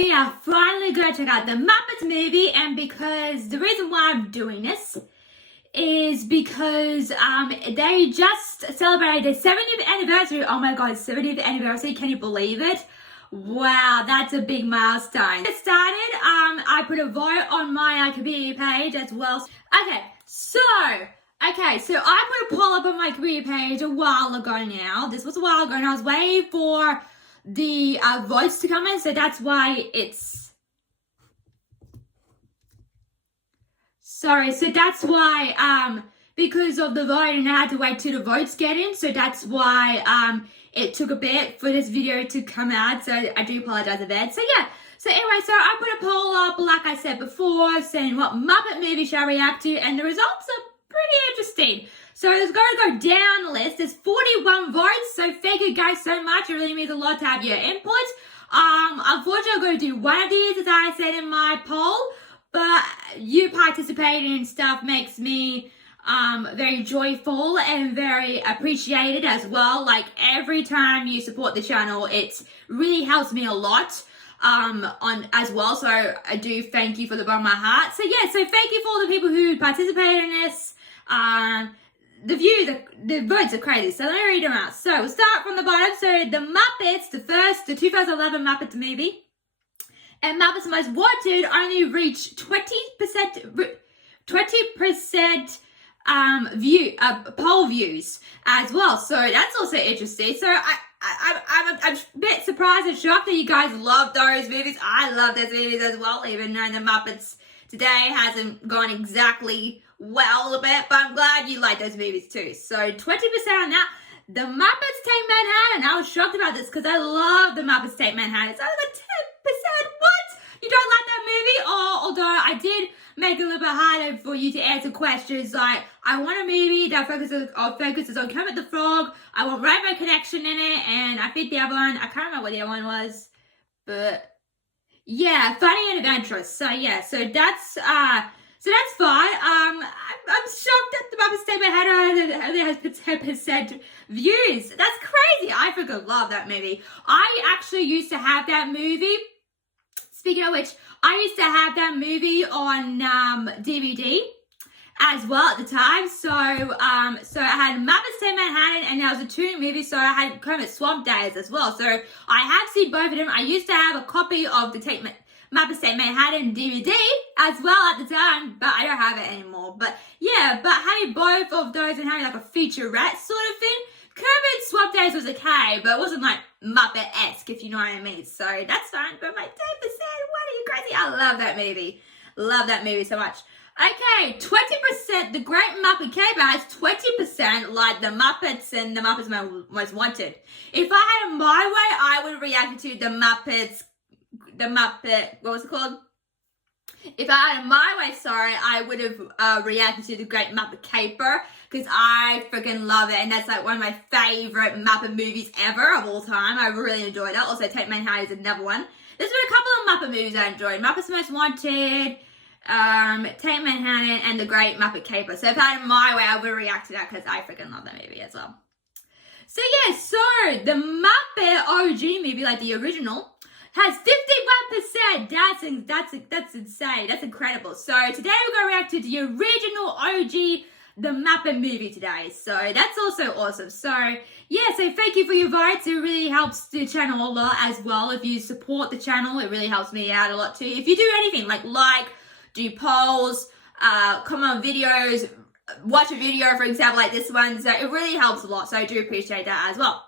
we are finally going to check out the Muppets movie, and because the reason why I'm doing this is because they just celebrated their 70th anniversary. Oh my god, 70th anniversary, can you believe it? Wow, that's a big milestone. Get started, I put a vote on my community page as well. Okay, so I put a poll up on my community page a while ago now. This was a while ago and I was waiting for the votes to come in, so that's why it's... because of the vote and I had to wait till the votes get in, so that's why it took a bit for this video to come out, so I do apologize a bit. So yeah, so anyway, so I put a poll up, like I said before, saying what Muppet movie shall I react to, and the results are pretty interesting. So it's going to go down the list. There's 41 votes, so thank you guys so much. It really means a lot to have your input. Unfortunately, I'm going to do one of these, as I said in my poll, but you participating and stuff makes me very joyful and very appreciated as well. Like, every time you support the channel, it really helps me a lot on as well, so I do thank you for the bottom of my heart. So yeah, so thank you for all the people who participated in this. The votes are crazy, so let me read them out. So we'll start from the bottom. So the Muppets, the 2011 Muppets movie, and Muppets Most Wanted only reached 20% poll views as well. So that's also interesting. So I'm a bit surprised and shocked that you guys love those movies. I love those movies as well, even though the Muppets today hasn't gone exactly well a bit, but I'm glad you like those movies too. So 20% on that. The Muppets Take Manhattan. I was shocked about this because I love the Muppets Take Manhattan. It's only like 10%. What? You don't like that movie? Although I did make it a little bit harder for you to answer questions like, I want a movie that focuses on Kermit the Frog. I want Rainbow Connection in it, and I think the other one, I can't remember what the other one was, but yeah, funny and adventurous. So yeah, so that's fine. I'm shocked that the Muppets Take Manhattan only has 10% views. That's crazy. I freaking love that movie. I actually used to have that movie. Speaking of which, I used to have that movie on DVD as well at the time. So I had Muppets Take Manhattan, and there was a two movie, so I had Kermit Swamp Days as well. So I have seen both of them. I used to have a copy of the Muppets Take Manhattan DVD as well at the time, but I don't have it anymore. But yeah, but having both of those and having like a featurette sort of thing, Kermit Swamp Days was okay, but it wasn't like Muppet-esque, if you know what I mean. So that's fine. But like 10%, what are you crazy? I love that movie. Love that movie so much. Okay, 20%. The Great Muppet Caper has 20% like the Muppets and the Muppets Most Wanted. If I had it my way, I would react to the Muppet, what was it called? If I had it my way, I would have reacted to the Great Muppet Caper, because I freaking love it, and that's like one of my favorite Muppet movies ever of all time. I really enjoyed that. Also, Take Manhattan is another one. There's been a couple of Muppet movies I enjoyed. Muppets Most Wanted, Take Manhattan, and the Great Muppet Caper. So if I had it my way, I would react to that because I freaking love that movie as well. So yeah, so the Muppet OG movie, like the original, has 51%. That's insane. That's incredible. So today we're going to react to the original OG, the Muppet movie today. So that's also awesome. So yeah, so thank you for your votes. It really helps the channel a lot as well. If you support the channel, it really helps me out a lot too. If you do anything like do polls, comment on videos, watch a video, for example, like this one. So it really helps a lot. So I do appreciate that as well.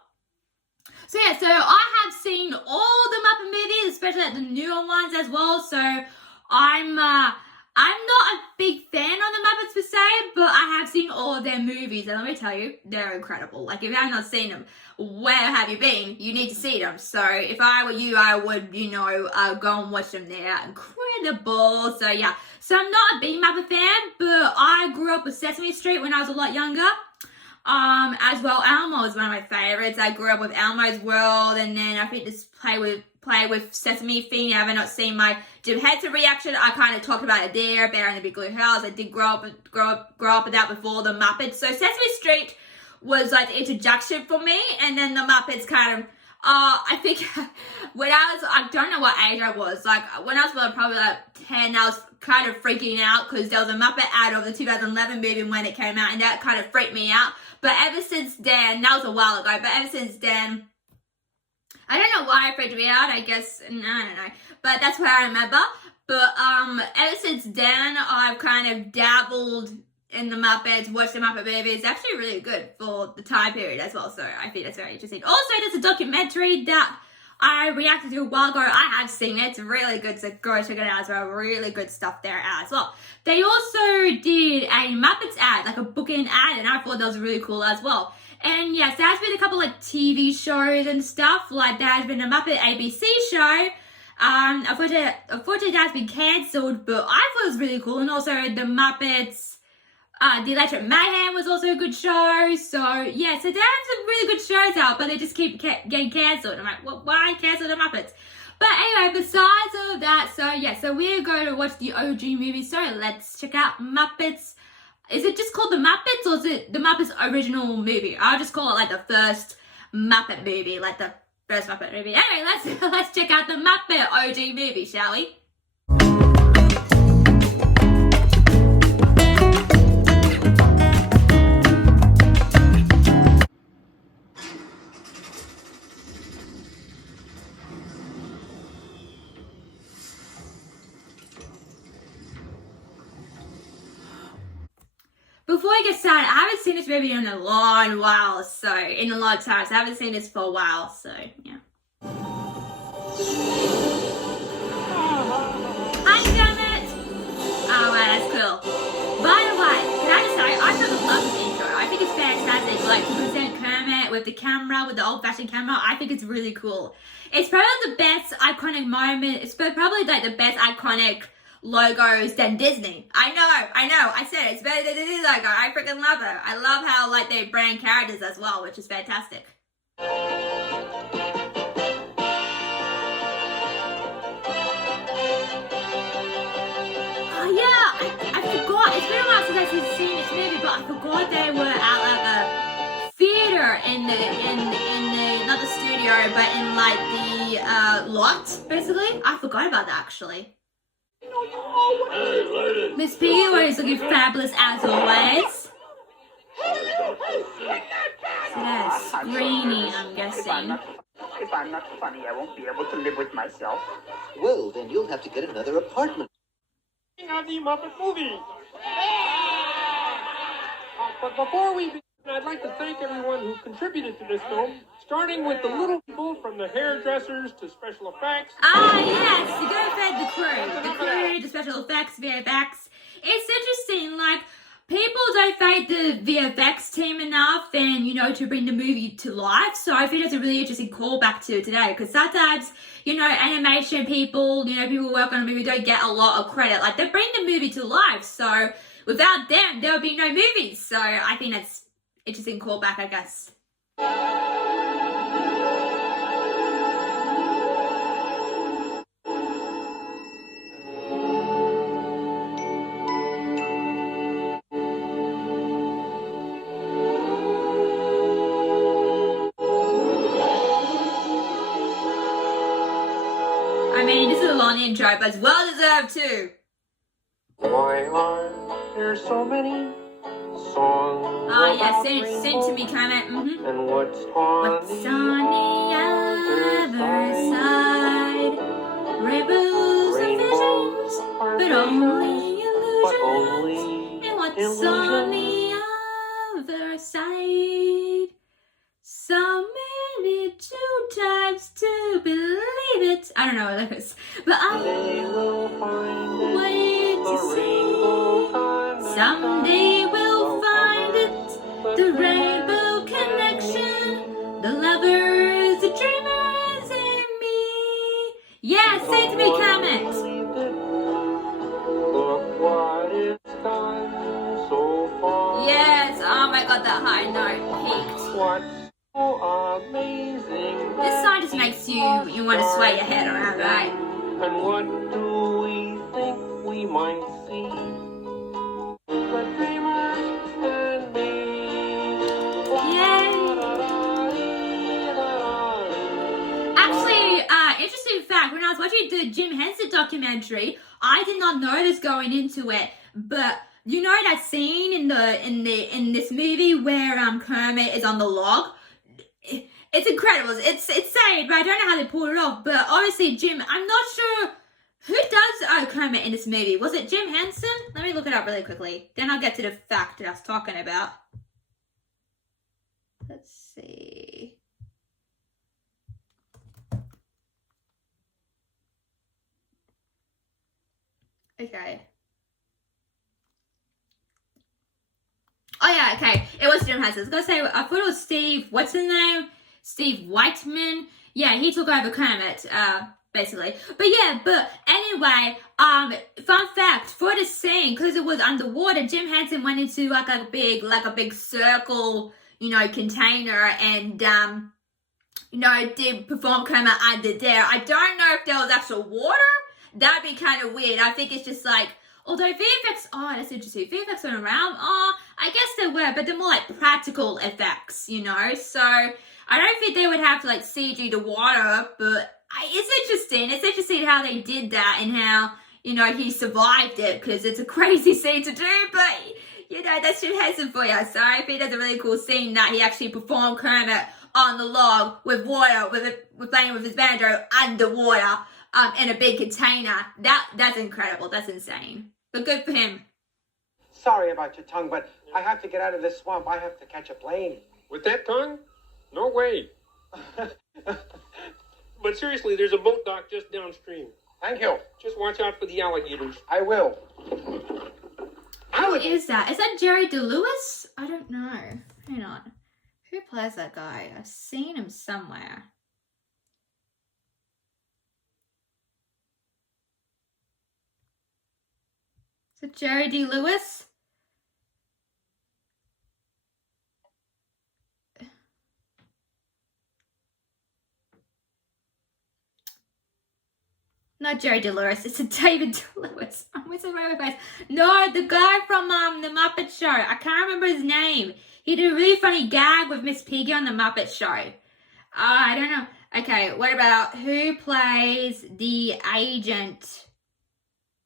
So yeah, so I have seen all the Muppet movies, especially like the newer ones as well. So I'm not a big fan of the Muppets per se, but I have seen all of their movies, and let me tell you, they're incredible. Like, if you have not seen them, where have you been? You need to see them. So if I were you, I would, go and watch them. They're incredible. So yeah, so I'm not a big Muppet fan, but I grew up with Sesame Street when I was a lot younger. As well, Elmo is one of my favorites. I grew up with Elmo's World, and then I think this play with Sesame thing. You haven't not seen my Jim Henson reaction. I kind of talked about it there, Bear in the Big Blue House. I did grow up with that before the Muppets. So Sesame Street was like the introduction for me, and then the Muppets kind of I think I don't know what age I was. Like, when I was probably like 10, I was kind of freaking out because there was a Muppet ad of the 2011 movie when it came out, and that kind of freaked me out. But ever since then, that was a while ago, but ever since then, I don't know why it freaked me out. I guess, no, I don't know. But that's what I remember. But ever since then, I've kind of dabbled in the Muppets, watched the Muppet movies. It's actually really good for the time period as well. So I think that's very interesting. Also, there's a documentary that I reacted to a while ago. I have seen it. It's really good. So go check it out as well. Really good stuff there as well. They also did a Muppets ad, like a bookend ad, and I thought that was really cool as well. And yes, there has been a couple like TV shows and stuff. Like there has been a Muppet ABC show. Unfortunately, that has been cancelled, but I thought it was really cool. And also the Muppets, The Electric Mayhem was also a good show. So yeah, so they have some really good shows out, but they just keep getting cancelled. I'm like, well, why cancel the Muppets? But anyway, besides all of that, so yeah, so we're going to watch the OG movie. So let's check out Muppets. Is it just called the Muppets, or is it the Muppets original movie? I'll just call it like the first Muppet movie, like the first Muppet movie. Anyway, let's check out the Muppet OG movie, shall we? Before I get started, I haven't seen this movie in a long while, so in a long time, so I haven't seen this for a while, so yeah. Hi, Kermit! Oh, wow, that's cool. By the way, can I just say, I really love this intro. I think it's fantastic, like to present Kermit with the camera, with the old-fashioned camera. I think it's really cool. It's probably the best iconic moment. It's probably like the best iconic logos than Disney. I know, I said it. It's better than the Disney logo. I freaking love it. I love how like they brand characters as well, which is fantastic. Oh yeah, I forgot. It's been a while since I've seen this movie, but I forgot they were at like a theater in the not the studio, but in like the lot, basically. I forgot about that actually. Miss Piggy always looking fabulous as always. So that's screaming, I'm guessing. If I'm not funny, I won't be able to live with myself. Well, then you'll have to get another apartment. Of the Muppet movie. But before we begin, I'd like to thank everyone who contributed to this film, starting with the little people from the hairdressers to special effects. Ah, yes, you gotta thank the crew, the special effects, VFX. It's interesting, like, people don't thank the VFX team enough and, you know, to bring the movie to life. So I think that's a really interesting callback to today, because sometimes, you know, animation people, you know, people who work on a movie don't get a lot of credit. Like, they bring the movie to life, so without them, there would be no movies. So I think that's interesting callback, I guess. I mean, this is a long intro, but it's well deserved too. Why are there so many songs? Oh yeah, sing to me, Kermit. Mm-hmm. And what's on the other side? Rainbows and visions, but only illusions. And what's on the other side? So many two times to believe it. I don't know what that is, but I'll wait to see. Someday we'll find it. The rainbow connection. The lovers, the dreamers, and me. Yeah, say to me, Kermit. Look what it's done so far. Yes, oh my god, that high note peaked. What's so amazing? This song just makes you want to sway your head around, right? And what do we think we might see? The dreamers and me. Yay! watching the Jim Henson documentary, I did not know this going into it, but you know that scene in this movie where Kermit is on the log? It's incredible. It's insane, but I don't know how they pulled it off. But obviously, Jim, I'm not sure who does Kermit in this movie. Was it Jim Henson? Let me look it up really quickly. Then I'll get to the fact that I was talking about. Let's see. Okay. Oh yeah, okay. It was Jim Henson. I was gonna say, I thought it was Steve, what's his name? Steve Whiteman. Yeah, he took over Kermit, basically. But anyway, fun fact, for the scene, because it was underwater, Jim Henson went into like a big circle, you know, container and, you know, did perform Kermit under there. I don't know if there was actual water. That'd be kind of weird. I think it's just like, although VFX, oh, that's interesting. VFX went around. Oh, I guess they were, but they're more like practical effects, you know? So I don't think they would have to like CG the water, but it's interesting. It's interesting how they did that and how, you know, he survived it, because it's a crazy scene to do, but, you know, that's Jim Henson for you. So I think that's a really cool scene that he actually performed Kermit on the log with water, with playing with his banjo underwater. In a big container. That's incredible. That's insane. But good for him. Sorry about your tongue, but I have to get out of this swamp. I have to catch a plane. With that tongue? No way. But seriously, there's a boat dock just downstream. Thank you. Just watch out for the alligators. I will. Who is that? Is that Jerry DeLewis? I don't know. Hang on. Who plays that guy? I've seen him somewhere. Is it Jerry D. Lewis? Not Jerry DeLewis, it's a David DeLewis. I'm missing my face. No, the guy from the Muppet Show. I can't remember his name. He did a really funny gag with Miss Piggy on the Muppet Show. I don't know. Okay, what about who plays the agent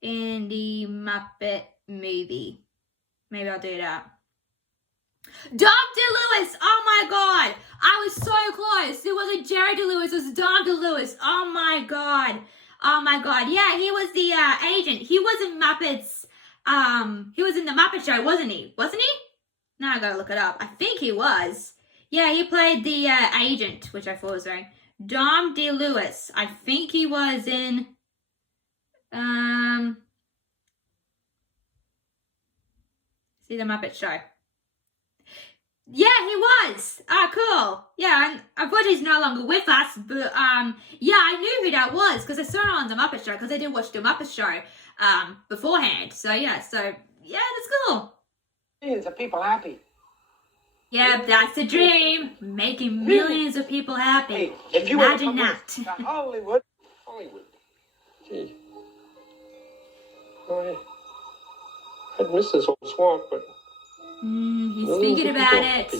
in the Muppet movie? Maybe I'll do that. Dom DeLewis! Oh my god! I was so close. It wasn't Jerry DeLewis, it was Dom DeLewis. Oh my god. Oh my god. Yeah, he was the agent. He was in Muppets. He was in the Muppet Show, wasn't he? Wasn't he? Now I gotta look it up. I think he was. Yeah, he played the agent, which I thought was very... Dom DeLewis. I think he was in... See the Muppet Show. Yeah, he was. Ah, cool. Yeah, and unfortunately he's no longer with us, but yeah, I knew who that was because I saw it on the Muppet Show because I did watch the Muppet Show beforehand. So yeah, that's cool. Millions of people happy. Yeah, that's the dream. Making millions of people happy. Hey, if you imagine were that. to Hollywood. Gee. I'd miss this old swamp, but... He's thinking about it.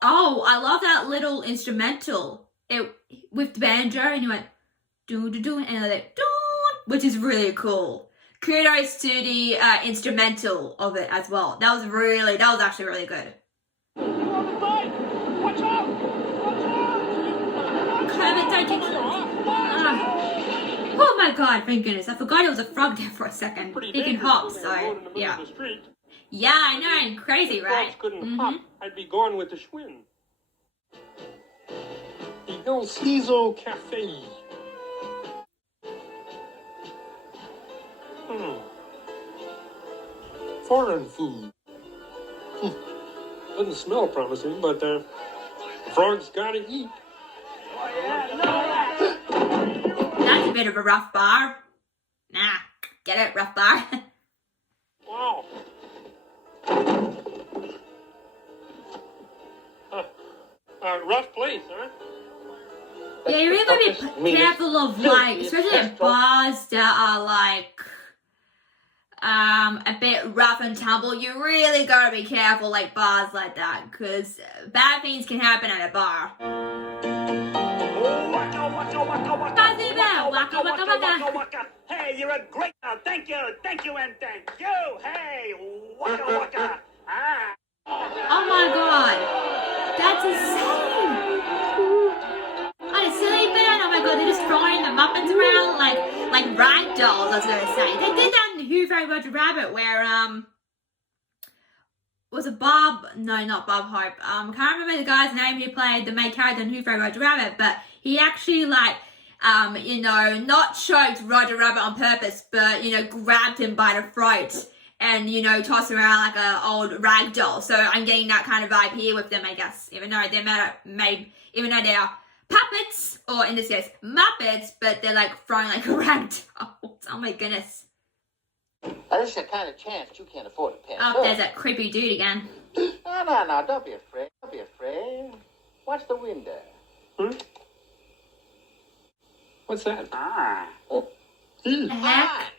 Oh, I love that little instrumental. It with the banjo, and he went do do do, and like do, which is really cool. Kudos to the instrumental of it as well. That was actually really good. Watch out! Kermit, don't take oh my god, thank goodness. I forgot it was a frog there for a second. He can hop, so yeah. Yeah, I know, and crazy, right? If frogs couldn't hop, I'd be gone with the Schwinn. The El Ciso Cafe. Foreign food. Doesn't smell promising, but the frogs gotta eat. That's a bit of a rough bar. Nah, get it, rough bar. Wow. Rough place, huh? Yeah, you really gotta be careful of like, especially at bars that are like, a bit rough and tumble, you really gotta be careful, like bars like that, because bad things can happen at a bar. Hey, you're a great. Thank you, and thank you. Hey, waka waka. Ah. Oh my god, that's insane. Oh, the silly bit. Oh my god, they're just throwing the Muppets around like rag dolls. I was gonna say they did that in Who Very Much Rabbit, where was it Bob? No, not Bob Hope. Can't remember the guy's name who played the main character in Who Very Much Rabbit, but he actually not choked Roger Rabbit on purpose, but grabbed him by the throat and tossed him around like an old rag doll. So I'm getting that kind of vibe here with them, I guess, even though they're they're puppets, or in this case Muppets, but they're like throwing like rag dolls. Oh my goodness. This is the kind of chance you can't afford to pass. Oh, there's that creepy dude again. No, don't be afraid. Don't be afraid. Watch the window. What's that? Ah. The heck?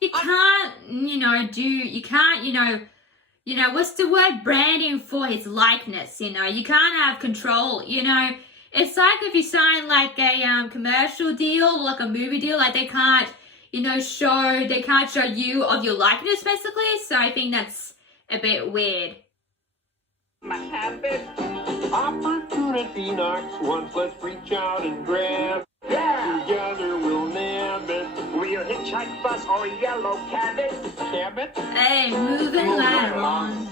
You can't, you can't, what's the word? Branding for his likeness, you can't have control, It's like if you sign like a commercial deal, like a movie deal, like they can't show you of your likeness, basically. So I think that's a bit weird. My habit. Opportunity knocks once, let's reach out and grab. Yeah. Together we'll nab it. Real hitchhike bus or yellow cabin. Cabot? Hey, moving right along.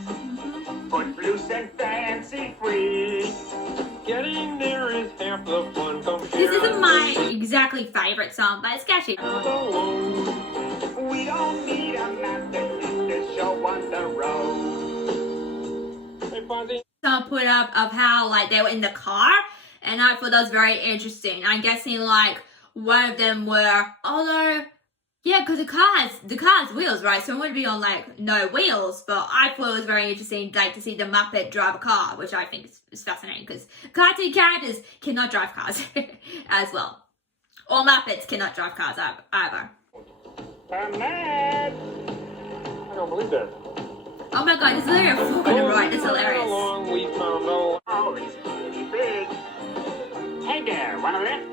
Foot loose and fancy free. Getting there is half the fun. Come This isn't my exactly favorite song, but it's catchy. We don't need a map to keep this show on the road. Hey, Fonzie. Someone put up of how like they were in the car, and I thought that was very interesting. I'm guessing like one of them were, although yeah, because the car's wheels, right? So it would be on like no wheels. But I thought it was very interesting, like to see the Muppet drive a car, which I think is fascinating because cartoon characters cannot drive cars as well, or Muppets cannot drive cars either. Mad. I don't believe that. Oh my god, it's literally a fork on the right. It's hilarious. Along we found a Oh, he's pretty big. Hey there, wanna lift?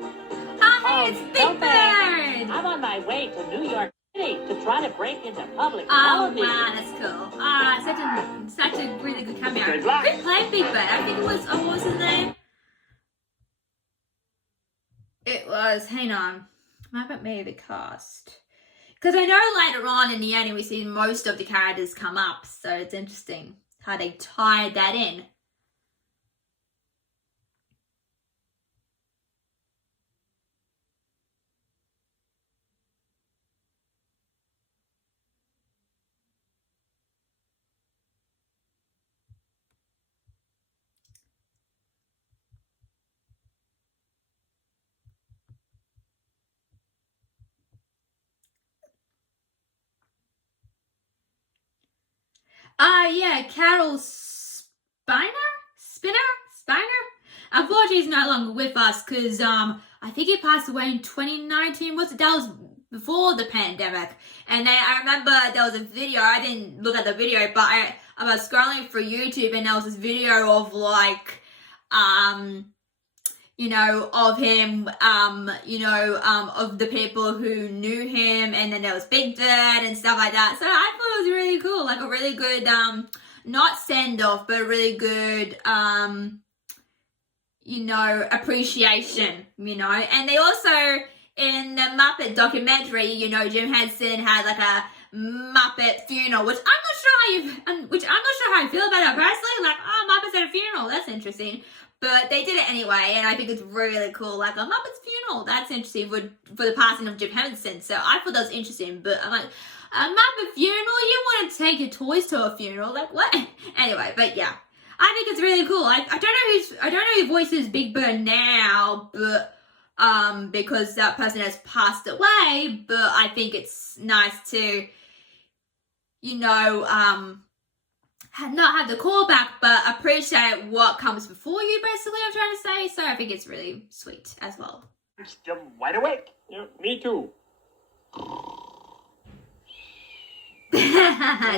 Oh, hey, it's Big Bird! I'm on my way to New York City to try to break into public Oh television. wow, that's cool. Such a really good cameo. Good luck. Who played Big Bird? I think it was, what was his name? It was, hang on. Muppet maybe cast. Because I know later on in the ending we see most of the characters come up, so it's interesting how they tied that in. Yeah, Carol Spinner? Unfortunately, he's no longer with us because I think he passed away in 2019. That was before the pandemic. And then I remember there was a video. I didn't look at the video, but I was scrolling through YouTube and there was this video of like of him, of the people who knew him, and then there was Big Bird and stuff like that. So I thought it was really cool, like a really good, not send-off, but a really good, appreciation, And they also, in the Muppet documentary, Jim Henson had like a Muppet funeral, which I'm not sure how I feel about it personally. Like, Muppets at a funeral, that's interesting. But they did it anyway, and I think it's really cool. Like, a Muppet's funeral, that's interesting for the passing of Jim Henson. So I thought that was interesting, but I'm like, a Muppet funeral? You want to take your toys to a funeral? Like, what? Anyway, but yeah. I think it's really cool. I don't know who voices Big Bird now, but because that person has passed away, but I think it's nice to, not have the callback, but appreciate what comes before you, basically, I'm trying to say. So I think it's really sweet as well. I'm still wide awake. Yeah, me too.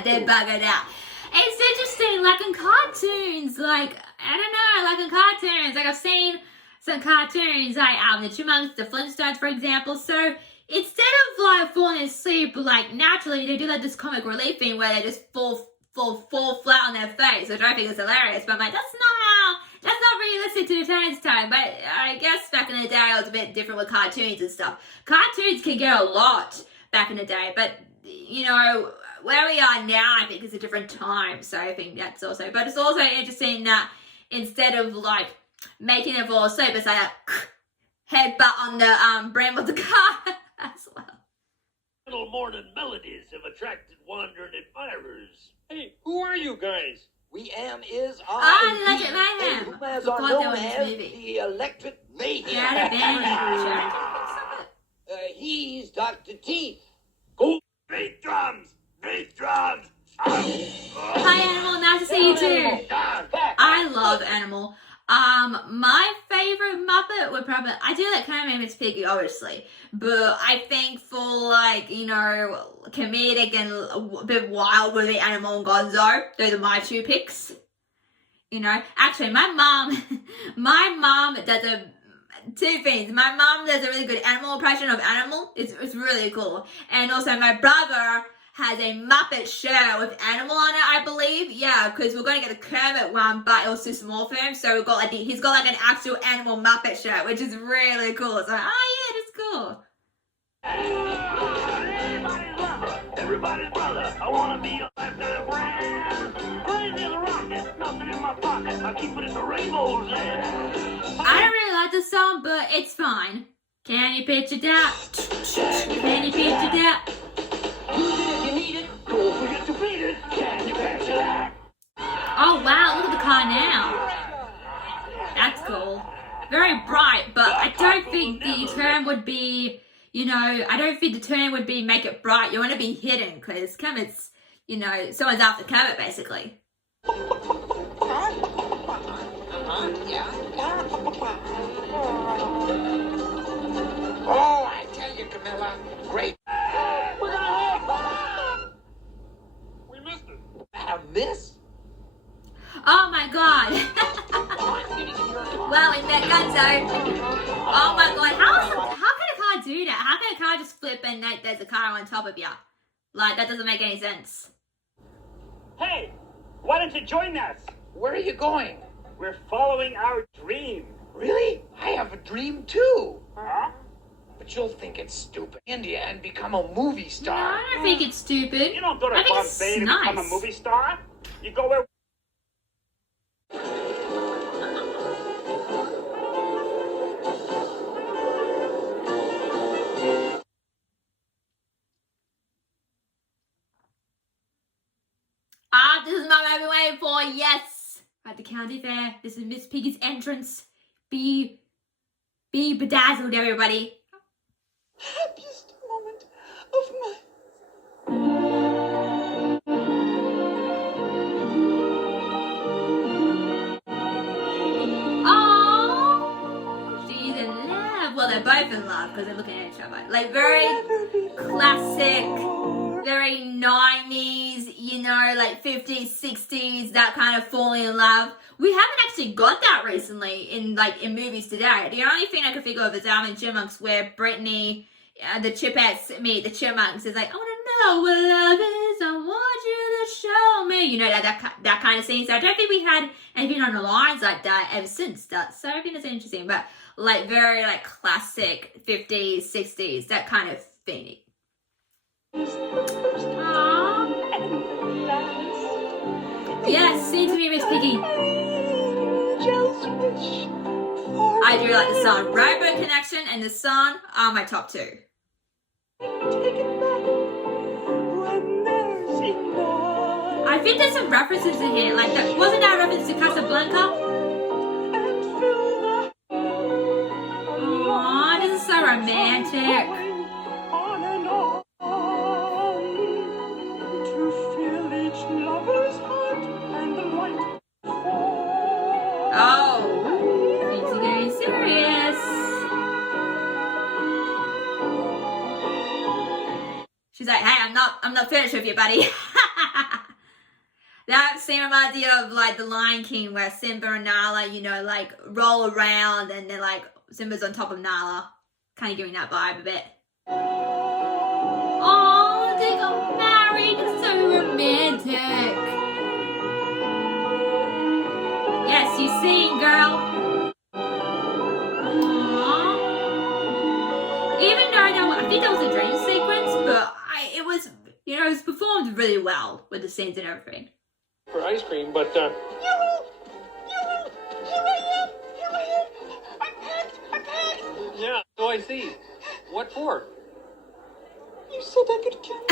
They're buggered out. It's interesting, like in cartoons, like, I don't know, like in cartoons, like I've seen some cartoons, like the Chipmunks, the Flintstones, for example. So instead of like falling asleep, like naturally, they do like this comic relief thing where they just fall flat on their face, which I think is hilarious. But I'm like, that's not realistic to the today's time. But I guess back in the day, it was a bit different with cartoons and stuff. Cartoons can get a lot back in the day, but you know, where we are now, I think is a different time. So I think that's also, but it's also interesting that instead of like making it fall asleep, it's like a headbutt on the brim of the car as well. Little morning melodies have attracted wandering admirers. Hey, who are you guys? We am is I like indeed, it, Mayhem. and who as Forgot are they known were in this as movie. the Electric Mayhem. Yeah, He's Dr. Teeth. Go, beat drums! Beat drums! Hi, Animal. Nice to see you too. I love Animal. My favorite Muppet would probably, I do like kind of Miss Piggy, obviously, but I think for like, you know, comedic and a bit wild with the Animal and Gonzo, those are my two picks. You know, actually, my mom does two things. My mom does a really good animal impression of Animal. It's really cool. And also my brother has a Muppet shirt with Animal on it, I believe. Yeah, because we're going to get a Kermit one, but it was too small for him. So we've got like he's got like an actual Animal Muppet shirt, which is really cool. So, oh yeah, that's cool. Everybody's brother. I want to be your lifetime friend. Crazy as a rocket, nothing in my pocket. I keep it in the rainbow's land. I don't really like this song, but it's fine. Can you picture that? Can you picture that? You need it. Don't forget to beat it. Can you catch that? Oh wow, look at the car now. That's cool. Very bright, but I don't think the term would be, you know, I don't think the term would be make it bright. You want to be hidden because Kermit's, you know, someone's after Kermit basically. Oh, I tell you, Camilla, great. We missed it. A miss? Oh my god. Well, in that Gonzo. Oh my god, how can a car do that? How can a car just flip and like, there's a car on top of you? Like, that doesn't make any sense. Hey, why don't you join us? Where are you going? We're following our dream. Really? I have a dream too. Huh? But you'll think it's stupid. India and become a movie No, star. I don't think it's stupid. You don't go to I think it's Bombay to become a nice. movie star. You go where... Ah, this is my moment waiting for. Yes. At the county fair. This is Miss Piggy's entrance. Be bedazzled, everybody. Happiest moment of my... Oh, she's in love. Well, they're both in love because they're looking at each other. Like very classic, very 90s, you know, like 50s, 60s, that kind of falling in love. We haven't actually got that recently in movies today. The only thing I can think of is Alvin and Chipmunks, where Brittany, the Chipettes meet the Chipmunks. Is like, I want to know what love is. I want you to show me. You know, that kind of scene. So I don't think we had anything on the lines like that ever since that. So I think it's interesting, but like very like classic 50s, 60s, that kind of thing. Aww. Yes, sing to me, Miss Piggy. I do like the song. Rainbow Connection and the song are my top two. I think there's some references in here. Like, that wasn't that a reference to Casablanca? Aww, this is so romantic. Oh, things are getting serious. She's like, hey, I'm not finished with you, buddy. That scene reminds me of like the Lion King where Simba and Nala, you know, like roll around and then like Simba's on top of Nala. Kind of giving that vibe a bit. Oh, they got married. It's so romantic. Yes, you sing, girl. Aww. Even though I think that was a dream sequence, but it was, you know, it was performed really well with the scenes and everything. For ice cream, but yeah, so I see. What for? You said I could come.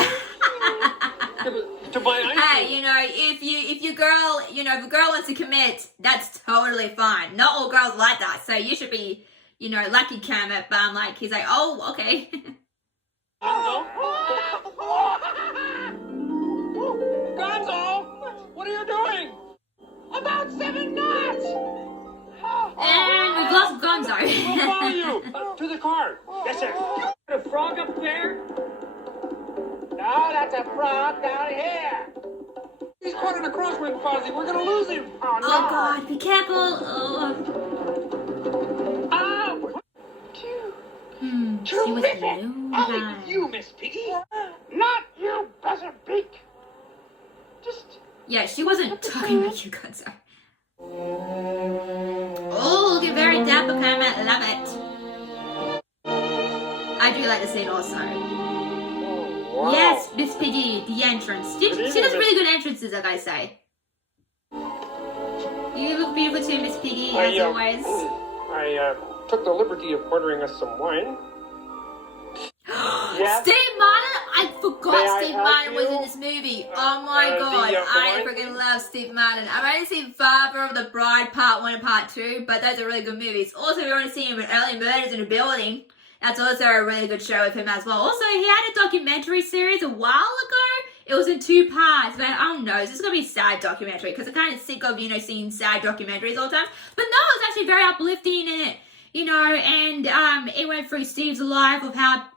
To buy ice cream. Hey, you know, if your girl, you know, if a girl wants to commit, that's totally fine. Not all girls like that, so you should be, you know, lucky, Kermit. But I'm like, he's like, oh, okay. Gonzo, what are you doing? About 7 knots! And we've lost Gonzo. We'll follow you to the car. Yes, sir. A frog up there? No, that's a frog down here. He's caught in a crosswind, Fozzie. We're gonna lose him. Oh, no. Oh God, be careful. Oh. She was alone. Only you, Miss Piggy. Not you, Buzzer Beak. Just... Yeah, she wasn't talking about you, Gonzo. Oh, looking very dapper, Kermit. Love it. I do like the scene also. Wow. Yes, Miss Piggy, the entrance. She does really good entrances, like I say. You look beautiful too, Miss Piggy, as always. I took the liberty of ordering us some wine. Yes? Steve Martin? I forgot May I Steve help Martin was you? in this movie. Oh my God. the I wine, freaking love Steve Martin. I've only seen Father of the Bride Part 1 and Part 2, but those are really good movies. Also, if you want to see him in Early Murders in a Building, that's also a really good show with him as well. Also, he had a documentary series a while ago. It was in 2 parts, but I don't know. This is going to be a sad documentary because I'm kind of sick of, you know, seeing sad documentaries all the time. But no, it was actually very uplifting in it. You know, and it went through Steve's life of how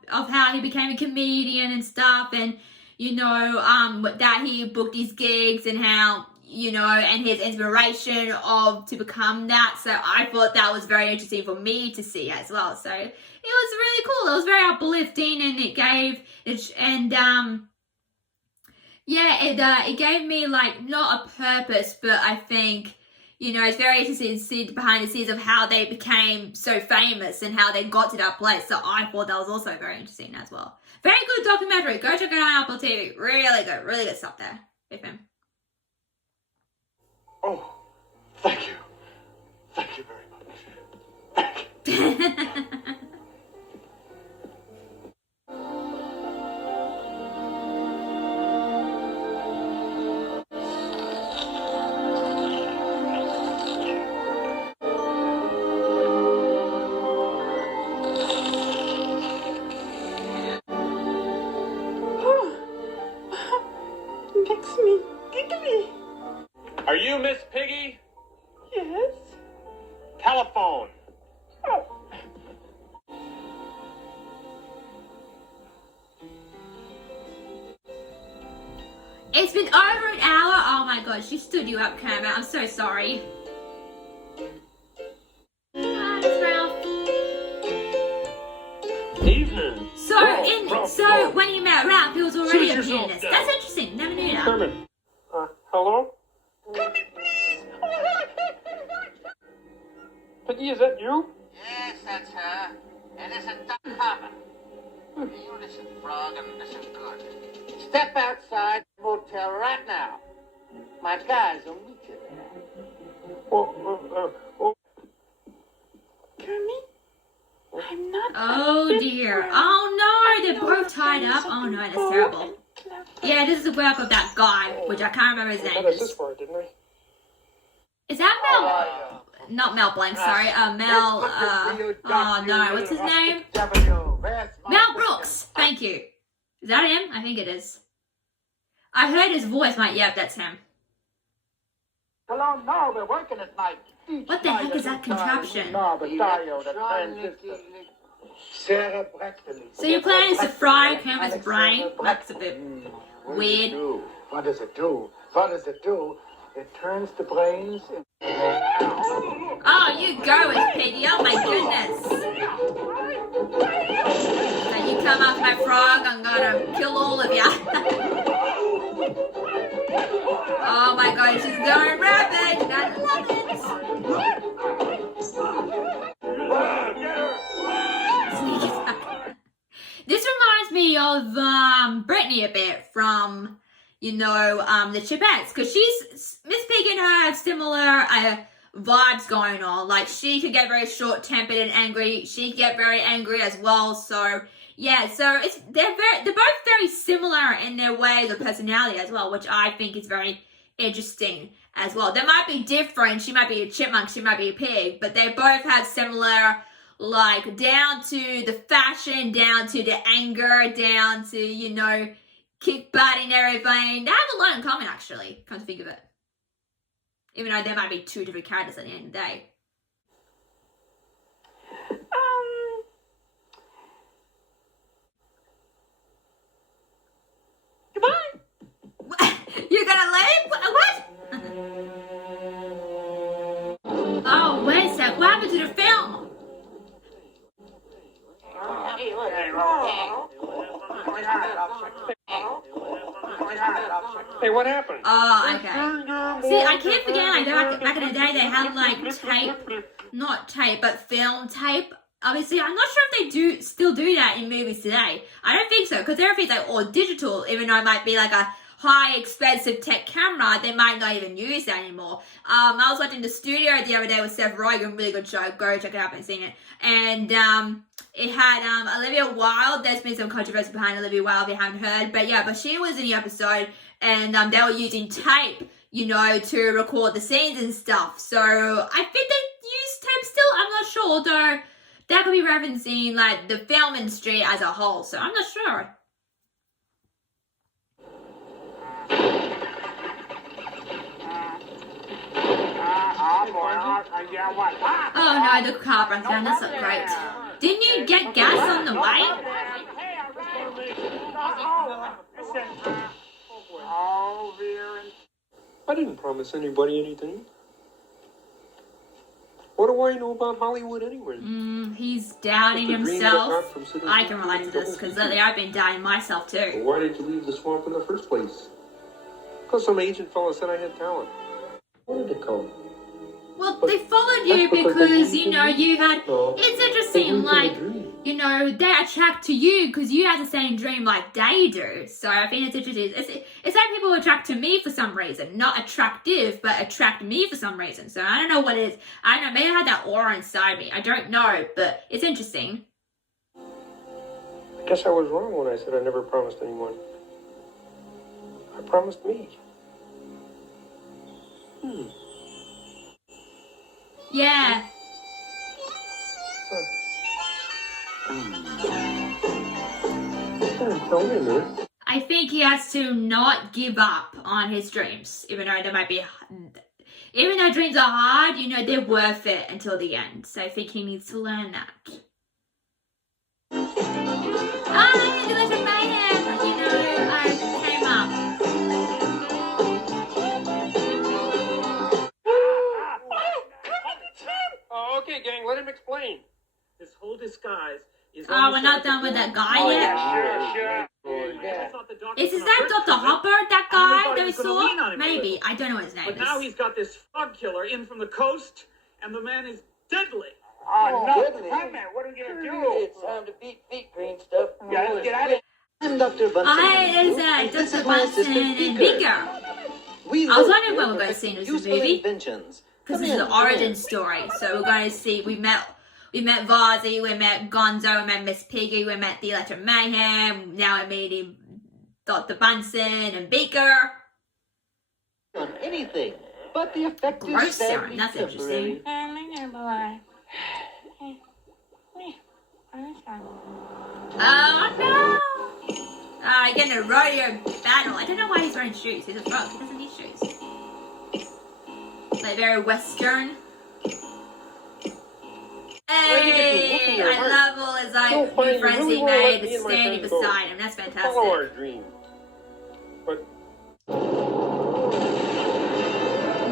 he became a comedian and stuff, and you know, that he booked his gigs and how, you know, and his inspiration to become that. So I thought that was very interesting for me to see as well. So it was really cool. It was very uplifting, and it gave me like not a purpose, but I think, you know, it's very interesting to see behind the scenes of how they became so famous and how they got to that place. So I thought that was also very interesting as well. Very good documentary. Go check it out on Apple TV. Really good stuff there with him. Oh, thank you. Thank you very much. Thank you. Makes me giggly. Are you Miss Piggy? Yes. Telephone. It's been over an hour. Oh my God, she stood you up, Kermit. I'm so sorry. Hi, Miss Ralph. Evening. So when you met Ralph, he was already a pianist. That's interesting. Never knew that. Kermit. Hello? Kermit, please. Piggy, is that you? Yes, that's her. And this is Doc Harper. You listen, Frog, and listen good. Step outside the motel right now. My guys will meet you there. Kermit, I'm not. Oh dear. Oh no, they're both tied up. Oh no, that's terrible. Yeah, this is the work of that guy, which I can't remember his I name. got this for it, didn't I? Is that Mel? Not Mel Blanc, sorry. Mel, oh no, what's his name? Mel Brooks. Thank you. Is that him? I think it is. I heard his voice. Yep, that's him. Hello, no, we're working at night. What the heck is that contraption? No, the diode, the transistor. So your plan is to fry Kermit's brain? That's a bit weird. What does it do? What does it do? It turns the brains into... Oh, you go with Piggy. Oh my goodness. So you come after my frog, I'm gonna kill all of ya. Oh my god, she's going rapid. I love it. This reminds me of Brittany a bit from, you know, the Chipettes, because Miss Piggy and her have similar vibes going on. Like, she could get very short-tempered and angry. She could get very angry as well. So yeah, so they're both very similar in their ways of personality as well, which I think is very interesting as well. They might be different. She might be a chipmunk, she might be a pig, but they both have similar, like, down to the fashion, down to the anger, down to, you know, kick butt and everything. They have a lot in common, actually, come to think of it. Even though there might be two different characters at the end of the day. Goodbye. You're gonna leave? What? Oh, wait a sec. What happened to the film? Hey, what happened? Oh, okay. See, I keep forgetting, like, back in the day, they had, like, tape, not tape, but film tape. Obviously, I'm not sure if they still do that in movies today. I don't think so, because everything's, like, all digital, even though it might be, like, a high, expensive tech camera, they might not even use that anymore. I was watching The Studio the other day with Seth Rogen, really good show, go check it out if you haven't seen it. And, it had Olivia Wilde. There's been some controversy behind Olivia Wilde if you haven't heard. But yeah, but she was in the episode, and they were using tape, you know, to record the scenes and stuff. So I think they use tape still. I'm not sure, although that could be referencing like the film industry as a whole. So I'm not sure. Oh no, the car broke down. That's not great. Didn't you get gas on the way? I didn't promise anybody anything. What do I know about Hollywood anyway? He's doubting himself. I can relate to this because lately I've been doubting myself too. Well, why did you leave the swamp in the first place? Because some agent fella said I had talent. Where did it come? Well, they followed you because, you know, you had... It's interesting, like, you know, they attract to you because you have the same dream like they do. So I think it's interesting. It's like people attract to me for some reason. Not attractive, but attract me for some reason. So I don't know what it is. I don't know, maybe I had that aura inside me. I don't know, but it's interesting. I guess I was wrong when I said I never promised anyone. I promised me. Yeah. I think he has to not give up on his dreams, even though dreams are hard, you know, they're worth it until the end. So I think he needs to learn that. Ah, Delicious Mayhem, you know, I came up. Oh, okay, gang, let him explain. This whole disguise is... Oh, we're not done with that guy yet? Sure. Is that Dr. Hopper, that guy that we saw? Maybe. I don't know what his name But is. now he's got this frog killer in from the coast, and the man is deadly. Oh, no. Come here, what are we gonna do? It's time to beat feet, green stuff. Yeah, let's get out of here. I'm Dr. Bunsen. Hi, it's Dr. Bunsen and Bigger. I was wondering when we're going to see this movie. Because this is the origin story. So we're going to see, we met Varzy, we met Gonzo, we met Miss Piggy, we met the Electric Mayhem, now we're meeting Dr. Bunsen and Beaker. On anything, but the effect is Gross sadly serum, that's interesting. Oh no! Getting a rodeo battle. I don't know why he's wearing shoes. He's a frog. He doesn't need shoes. Like very Western. Hey, I love all his like You'll new find you friends really he wanna let made me and my standing friends go. beside him. That's Follow our fantastic. dreams. But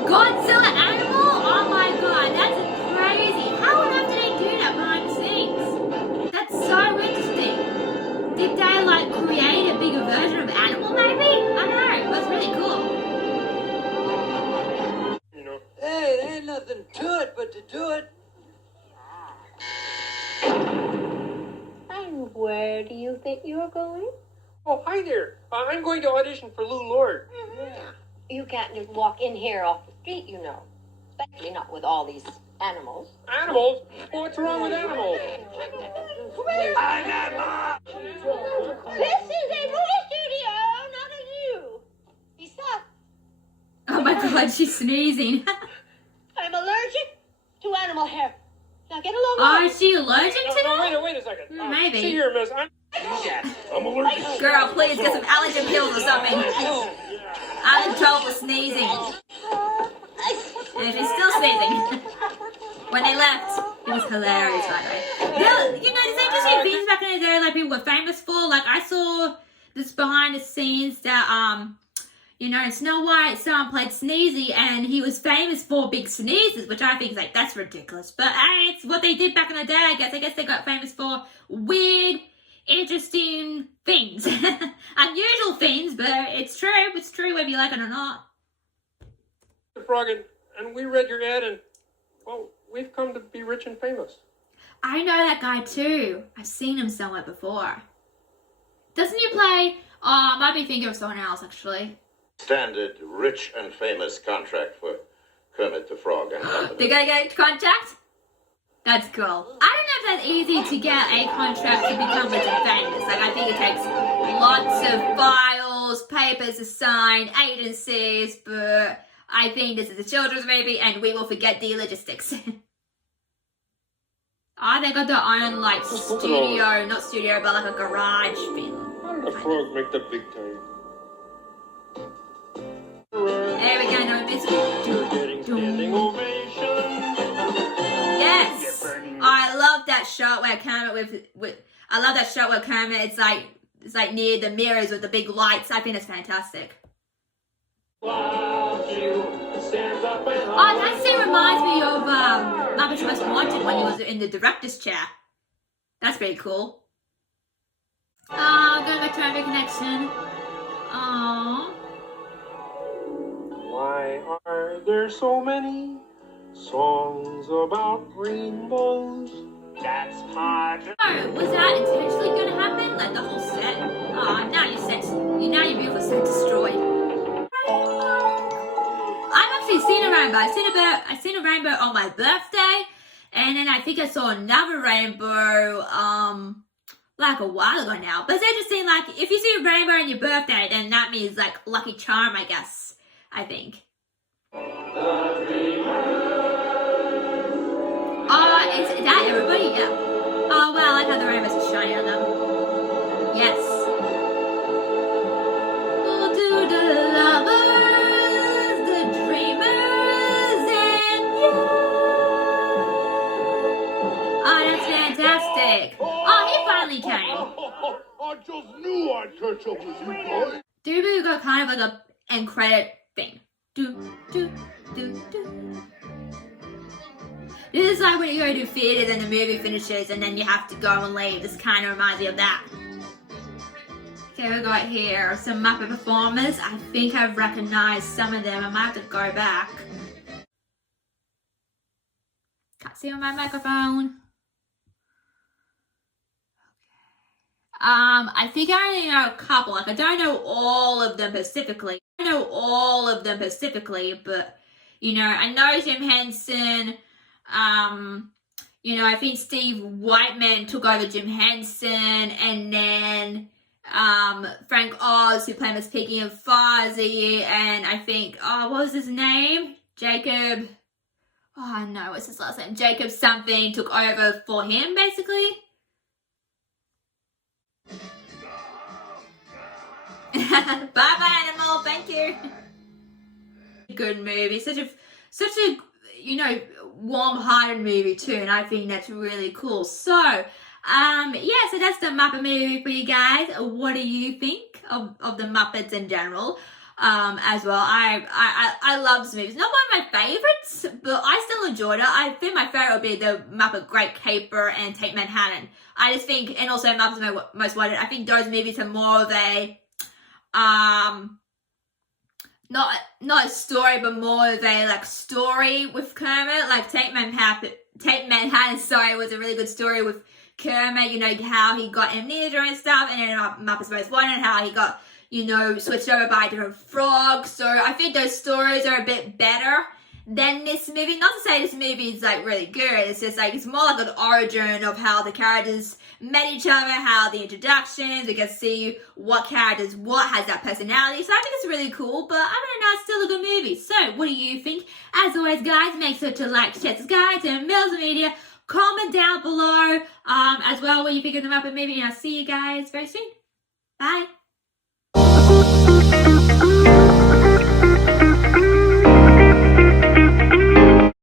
Godzilla animal? Oh my god, that's crazy. How on earth did they do that behind the scenes? That's so interesting. Did they like create a bigger version of animal maybe? I don't know. It was really cool. you know, Hey, there ain't nothing to it but to do it. And where do you think you're going? oh hi there. I'm going to audition for Lou Lord. You can't just walk in here off the street, you know. Especially not with all these animals. Animals? What's wrong with animals? I got mom. This is a movie studio, not a zoo. Besides, Oh my god, she's sneezing. I'm allergic to animal hair. Now get along Oh, with is she allergic to No, that? wait a second. Maybe. See here, miss. I'm allergic. Girl, please get some allergen pills or something. I'm in trouble with sneezing. And she's still sneezing. When they left, it was hilarious, by the way. Yeah, you know, there's interesting things back in the day like people were famous for. Like I saw this behind the scenes that you know, in Snow White, someone played Sneezy and he was famous for big sneezes, which I think is like, that's ridiculous. But hey, it's what they did back in the day, I guess. I guess they got famous for weird, interesting things. Unusual things, but it's true. It's true whether you like it or not. Frog, and we read your ad, and, well, we've come to be rich and famous. I know that guy too. I've seen him somewhere before. Doesn't he play... Oh, I might be thinking of someone else, actually. Standard rich and famous contract for Kermit the Frog and company. They're gonna get a contract? That's cool. I don't know if that's easy to get a contract to become rich and famous. Like, I think it takes lots of files, papers to sign, agencies, but I think this is a children's movie and we will forget the logistics. Oh, they got their own, like, studio, not studio, but like a garage thing. How did the frog make the big time? There we go, no miss. You're getting standing ovation. Yes! I love that shot where Kermit with I love that shot where Kermit it's like near the mirrors with the big lights. I think it's fantastic. Oh, that scene reminds me of Muppet Most Wanted when he was in the director's chair. That's pretty cool. Oh, going back to our big connection. Aww. Why are there so many songs about rainbows? That's hard. Oh, was that intentionally going to happen? Like the whole set? Oh, now your beautiful set destroyed. I've actually seen a rainbow. I've seen a rainbow on my birthday, and then I think I saw another rainbow like a while ago now. But it's interesting, like if you see a rainbow on your birthday, then that means like lucky charm, I guess. I think. Oh, is that everybody? Yeah. Oh wow, I like how the rainbows are shining on them. Yes. Oh, to the lovers, the dreamers, and you. Oh, that's fantastic. Oh, he finally came. I just knew I'd catch up with you, boy. Dubu got kind of like a end credit thing. Do. This is like when you go to theaters and the movie finishes and then you have to go and leave. This kind of reminds me of that. Okay, we got here some Muppet performers. I think I've recognized some of them. I might have to go back. Can't see on my microphone. I think I only know a couple. Like, I don't know all of them specifically. But, you know, I know Jim Henson. You know, I think Steve Whiteman took over Jim Henson, and then, Frank Oz, who played Miss Piggy and Fozzie, and I think, what was his name? Jacob, no, what's his last name? Jacob something took over for him, basically. Bye-bye, animal. Thank you. Good movie. Such a, you know, warm-hearted movie too, and I think that's really cool. So, yeah, so that's the Muppet movie for you guys. What do you think of the Muppets in general? As well, I love this movie. It's not one of my favorites, but I still enjoyed it. I think my favorite would be the Muppet Great Caper and Take Manhattan. I just think, and also Muppets Most Wanted. I think those movies are more of a not a story, but more of a like story with Kermit. Like Take Manhattan, sorry, was a really good story with Kermit. You know how he got amnesia and stuff, and then Muppets Most Wanted, how he got, you know, switched over by a different frog. So I think those stories are a bit better than this movie. Not to say this movie is like really good. It's just like it's more like an origin of how the characters met each other, how the introductions, we can see what characters what has that personality. So I think it's really cool, but I don't know, it's still a good movie. So what do you think? As always, guys, make sure to like, share, subscribe to Mills Media. Comment down below as well what you think of the Muppet movie, and I'll see you guys very soon. Bye.